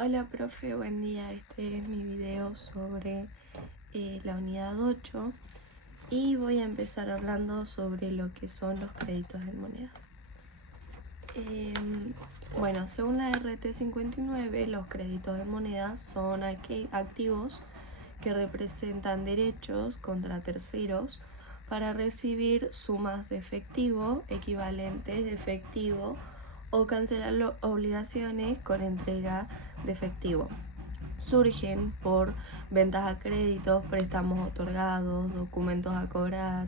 Hola profe, buen día. Este es mi video sobre la unidad 8 y voy a empezar hablando sobre lo que son los créditos en moneda. Bueno, según la RT 59, los créditos en moneda son activos que representan derechos contra terceros para recibir sumas de efectivo, equivalentes de efectivo o cancelar obligaciones con entrega de efectivo. Surgen por ventas a créditos, préstamos otorgados, documentos a cobrar,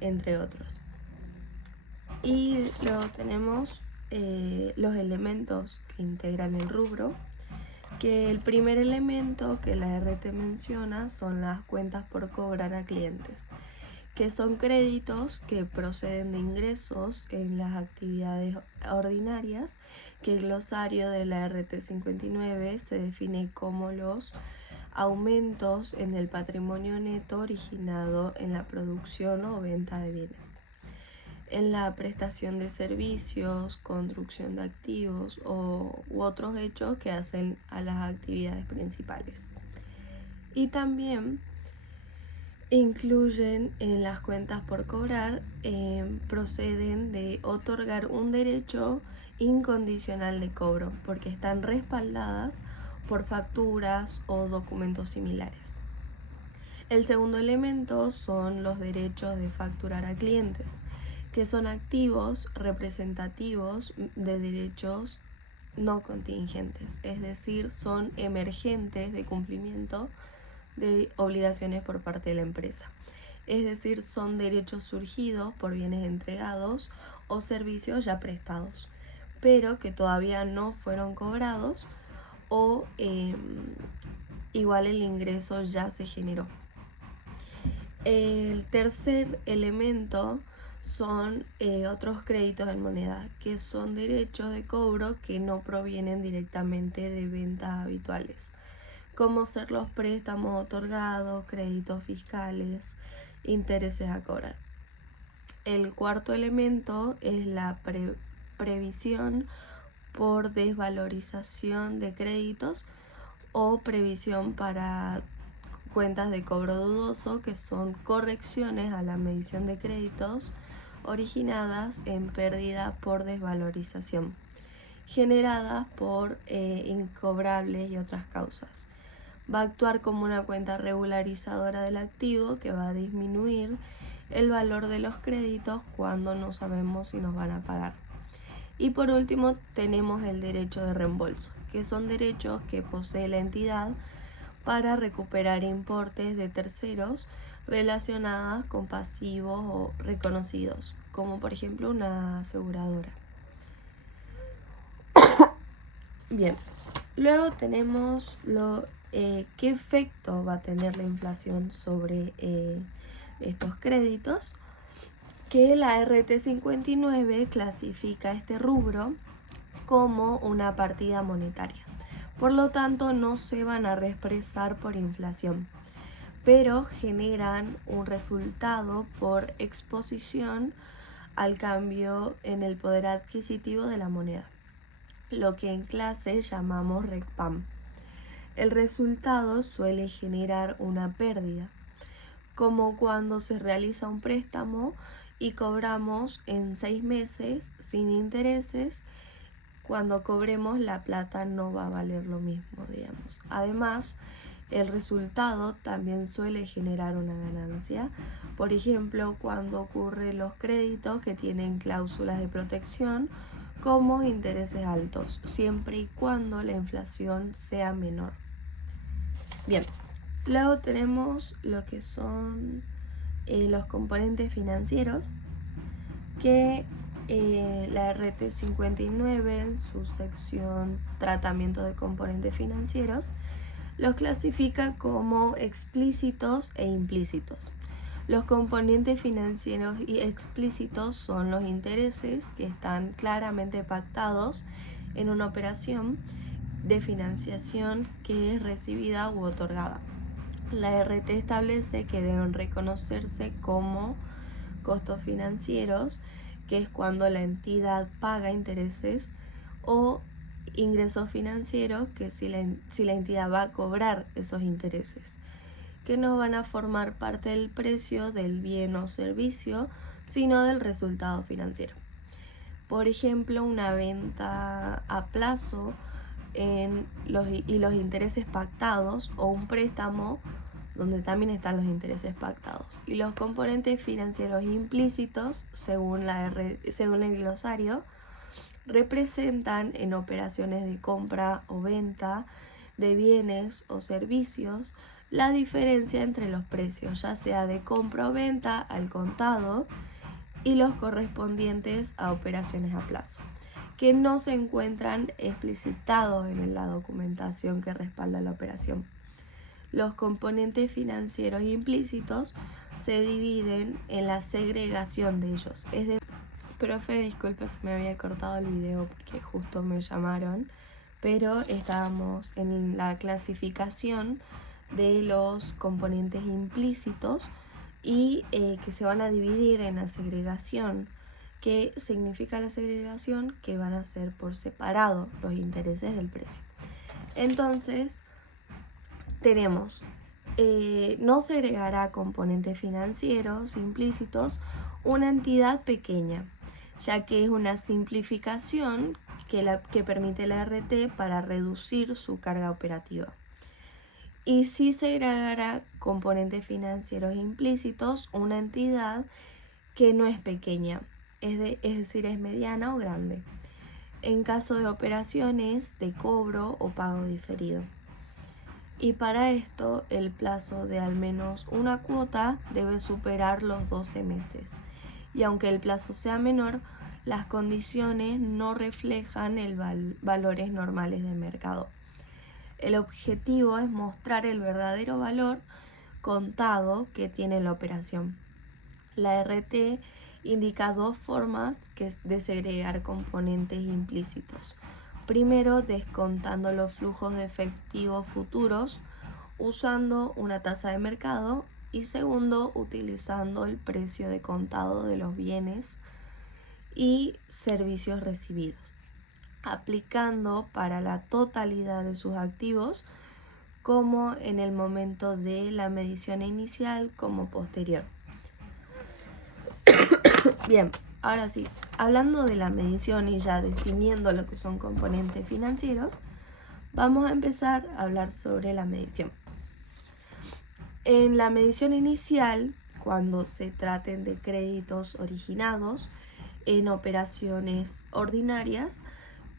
entre otros. Y luego tenemos los elementos que integran el rubro, que el primer elemento que la RT menciona son las cuentas por cobrar a clientes, que son créditos que proceden de ingresos en las actividades ordinarias, que el glosario de la RT 59 se define como los aumentos en el patrimonio neto originado en la producción o venta de bienes, en la prestación de servicios, construcción de activos u otros hechos que hacen a las actividades principales. Y también incluyen en las cuentas por cobrar, proceden de otorgar un derecho incondicional de cobro, porque están respaldadas por facturas o documentos similares. El segundo elemento son los derechos de facturar a clientes, que son activos representativos de derechos no contingentes, es decir, son emergentes de cumplimiento de obligaciones por parte de la empresa. Es decir, son derechos surgidos por bienes entregados o servicios ya prestados, pero que todavía no fueron cobrados o igual el ingreso ya se generó. El tercer elemento son otros créditos en moneda, que son derechos de cobro que no provienen directamente de ventas habituales, como ser los préstamos otorgados, créditos fiscales, intereses a cobrar. El cuarto elemento es la previsión por desvalorización de créditos o previsión para cuentas de cobro dudoso, que son correcciones a la medición de créditos originadas en pérdida por desvalorización, generadas por incobrables y otras causas. Va a actuar como una cuenta regularizadora del activo que va a disminuir el valor de los créditos cuando no sabemos si nos van a pagar. Y por último tenemos el derecho de reembolso, que son derechos que posee la entidad para recuperar importes de terceros relacionadas con pasivos o reconocidos, como por ejemplo una aseguradora. Bien, luego tenemos qué efecto va a tener la inflación sobre estos créditos, que la RT 59 clasifica este rubro como una partida monetaria. Por lo tanto, no se van a reexpresar por inflación, pero generan un resultado por exposición al cambio en el poder adquisitivo de la moneda, lo que en clase llamamos RECPAM. El resultado suele generar una pérdida, como cuando se realiza un préstamo y cobramos en 6 meses sin intereses. Cuando cobremos la plata no va a valer lo mismo, digamos. Además, el resultado también suele generar una ganancia. Por ejemplo, cuando ocurren los créditos que tienen cláusulas de protección como intereses altos, siempre y cuando la inflación sea menor. Bien, luego tenemos lo que son los componentes financieros, que la RT 59 en su sección tratamiento de componentes financieros los clasifica como explícitos e implícitos. Los componentes financieros y explícitos son los intereses que están claramente pactados en una operación de financiación que es recibida u otorgada. La RT establece que deben reconocerse como costos financieros, que es cuando la entidad paga intereses, o ingresos financieros, que si la entidad va a cobrar esos intereses, que no van a formar parte del precio del bien o servicio, sino del resultado financiero. Por ejemplo, una venta a plazo y los intereses pactados, o un préstamo donde también están los intereses pactados. Y los componentes financieros implícitos, según el glosario, representan en operaciones de compra o venta de bienes o servicios la diferencia entre los precios, ya sea de compra o venta al contado, y los correspondientes a operaciones a plazo, que no se encuentran explicitados en la documentación que respalda la operación. Los componentes financieros implícitos se dividen en la segregación de ellos. Profe, disculpe si me había cortado el video porque justo me llamaron, pero estábamos en la clasificación de los componentes implícitos y que se van a dividir en la segregación. ¿Qué significa la segregación? Que van a ser por separado los intereses del precio. Entonces, tenemos, no segregará componentes financieros implícitos una entidad pequeña, ya que es una simplificación que permite la RT para reducir su carga operativa. Y sí segregará componentes financieros implícitos una entidad que no es pequeña, es decir, es mediana o grande, en caso de operaciones de cobro o pago diferido. Y para esto el plazo de al menos una cuota debe superar los 12 meses. Y aunque el plazo sea menor, las condiciones no reflejan valores normales de mercado. El objetivo es mostrar el verdadero valor contado que tiene la operación. La RT indica dos formas de segregar componentes implícitos. Primero, descontando los flujos de efectivo futuros usando una tasa de mercado, y segundo, utilizando el precio de contado de los bienes y servicios recibidos, aplicando para la totalidad de sus activos, como en el momento de la medición inicial como posterior. Bien, ahora sí, hablando de la medición y ya definiendo lo que son componentes financieros, vamos a empezar a hablar sobre la medición. En la medición inicial, cuando se traten de créditos originados en operaciones ordinarias,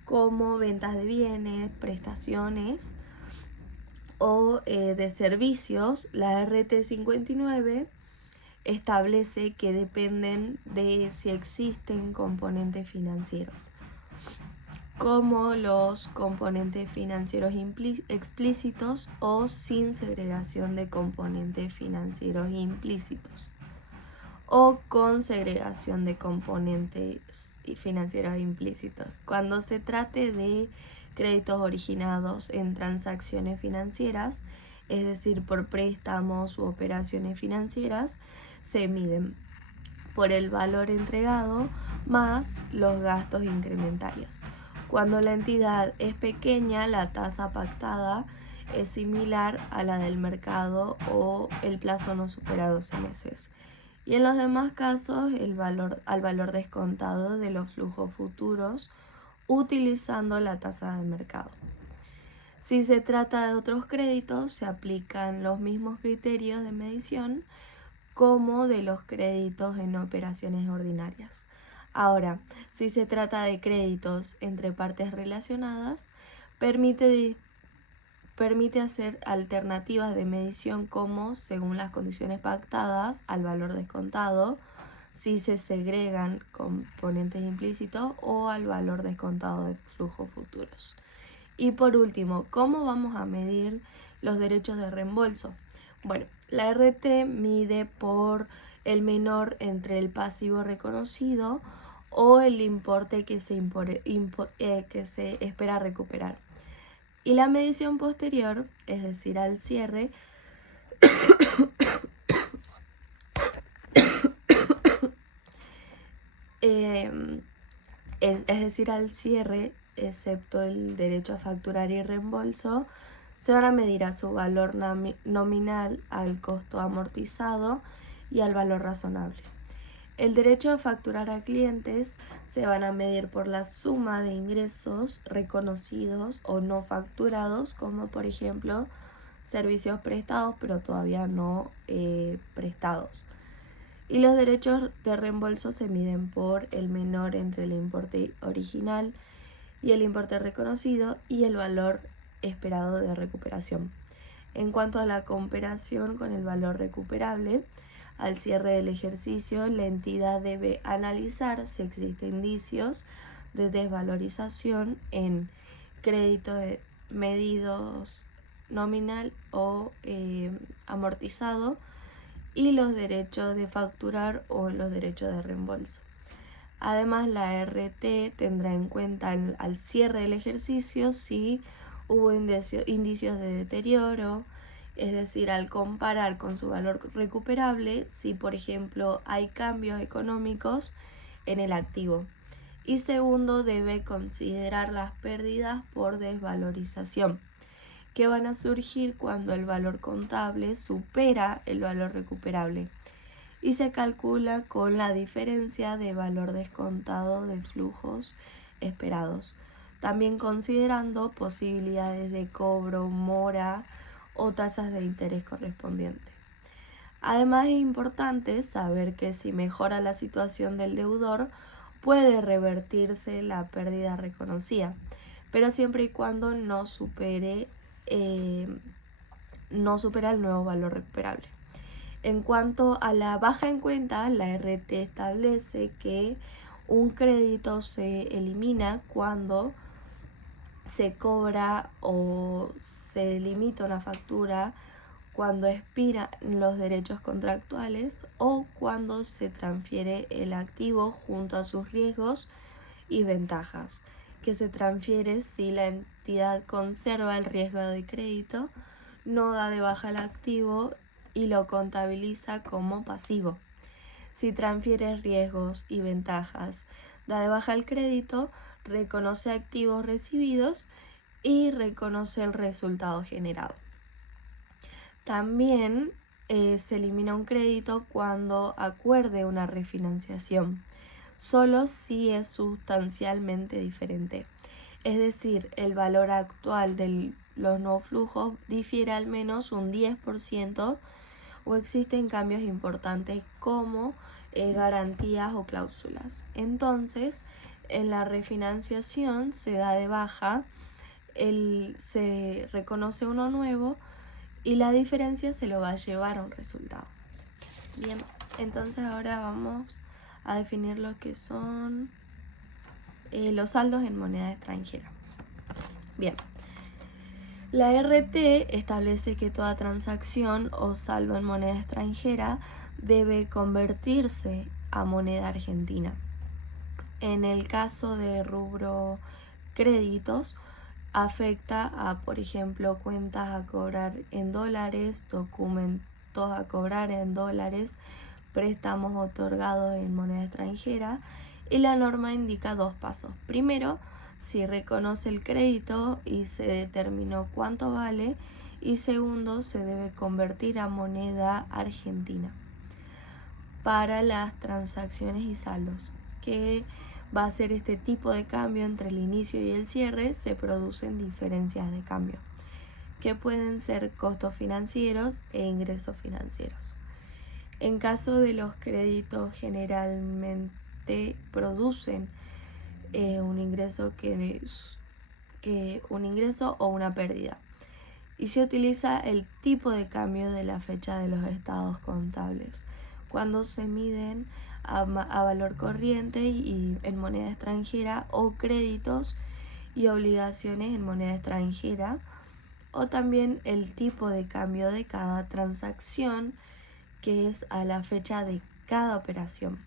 como ventas de bienes, prestaciones o de servicios, la RT 59 establece que dependen de si existen componentes financieros, como los componentes financieros explícitos o sin segregación de componentes financieros implícitos, o con segregación de componentes financieros implícitos. Cuando se trate de créditos originados en transacciones financieras, es decir, por préstamos u operaciones financieras, se miden por el valor entregado más los gastos incrementarios. Cuando la entidad es pequeña, la tasa pactada es similar a la del mercado o el plazo no supera 12 meses. Y en los demás casos, al valor descontado de los flujos futuros, utilizando la tasa de mercado. Si se trata de otros créditos, se aplican los mismos criterios de medición como de los créditos en operaciones ordinarias. Ahora, si se trata de créditos entre partes relacionadas, permite hacer alternativas de medición como, según las condiciones pactadas, al valor descontado, si se segregan componentes implícitos, o al valor descontado de flujos futuros. Y por último, ¿cómo vamos a medir los derechos de reembolso? Bueno, la RT mide por el menor entre el pasivo reconocido o el importe que se espera recuperar. Y la medición posterior, es decir, al cierre, excepto el derecho a facturar y reembolso, se van a medir a su valor nominal, al costo amortizado y al valor razonable. El derecho a facturar a clientes se van a medir por la suma de ingresos reconocidos o no facturados, como por ejemplo servicios prestados pero todavía no prestados. Y los derechos de reembolso se miden por el menor entre el importe original y el importe reconocido y el valor esperado de recuperación. En cuanto a la comparación con el valor recuperable, al cierre del ejercicio, la entidad debe analizar si existen indicios de desvalorización en crédito medidos nominal o amortizado y los derechos de facturar o los derechos de reembolso. Además, la RT tendrá en cuenta al cierre del ejercicio si hubo indicios de deterioro, es decir, al comparar con su valor recuperable, si por ejemplo hay cambios económicos en el activo. Y segundo, debe considerar las pérdidas por desvalorización, que van a surgir cuando el valor contable supera el valor recuperable y se calcula con la diferencia de valor descontado de flujos esperados, también considerando posibilidades de cobro, mora o tasas de interés correspondientes. Además, es importante saber que si mejora la situación del deudor, puede revertirse la pérdida reconocida, pero siempre y cuando no supera el nuevo valor recuperable. En cuanto a la baja en cuenta, la RT establece que un crédito se elimina cuando se cobra o se limita una factura, cuando expiran los derechos contractuales o cuando se transfiere el activo junto a sus riesgos y ventajas, que se transfiere si la entidad conserva el riesgo de crédito, no da de baja el activo y lo contabiliza como pasivo. Si transfiere riesgos y ventajas, da de baja el crédito, reconoce activos recibidos y reconoce el resultado generado. También se elimina un crédito cuando acuerde una refinanciación, solo si es sustancialmente diferente. Es decir, el valor actual de los nuevos flujos difiere al menos un 10% o existen cambios importantes como garantías o cláusulas. Entonces, en la refinanciación se da de baja, se reconoce uno nuevo y la diferencia se lo va a llevar a un resultado. Bien, entonces ahora vamos a definir lo que son los saldos en moneda extranjera. Bien, la RT establece que toda transacción o saldo en moneda extranjera debe convertirse a moneda argentina. En el caso de rubro créditos, afecta a, por ejemplo, cuentas a cobrar en dólares, documentos a cobrar en dólares, préstamos otorgados en moneda extranjera, y la norma indica dos pasos. Primero, si reconoce el crédito y se determinó cuánto vale, y segundo, se debe convertir a moneda argentina. Para las transacciones y saldos, que va a ser este tipo de cambio entre el inicio y el cierre, se producen diferencias de cambio, que pueden ser costos financieros e ingresos financieros. En caso de los créditos, generalmente producen un ingreso o una pérdida, y se utiliza el tipo de cambio de la fecha de los estados contables cuando se miden a valor corriente y en moneda extranjera, o créditos y obligaciones en moneda extranjera, o también el tipo de cambio de cada transacción, que es a la fecha de cada operación.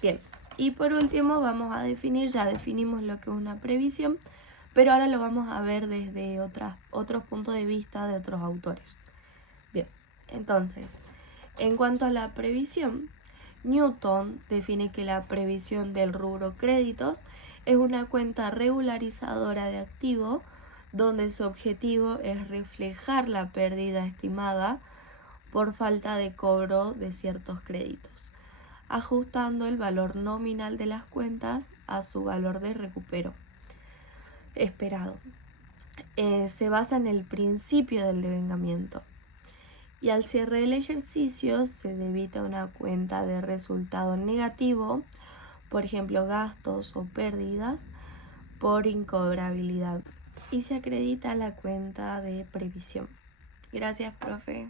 Bien, y por último vamos a definir, ya definimos lo que es una previsión, pero ahora lo vamos a ver desde otros puntos de vista de otros autores. Bien, entonces, en cuanto a la previsión, Newton define que la previsión del rubro créditos Es una cuenta regularizadora de activo donde su objetivo es reflejar la pérdida estimada por falta de cobro de ciertos créditos, ajustando el valor nominal de las cuentas a su valor de recupero esperado. Se basa en el principio del devengamiento. Y al cierre del ejercicio se debita una cuenta de resultado negativo, por ejemplo gastos o pérdidas, por incobrabilidad. Y se acredita la cuenta de previsión. Gracias, profe.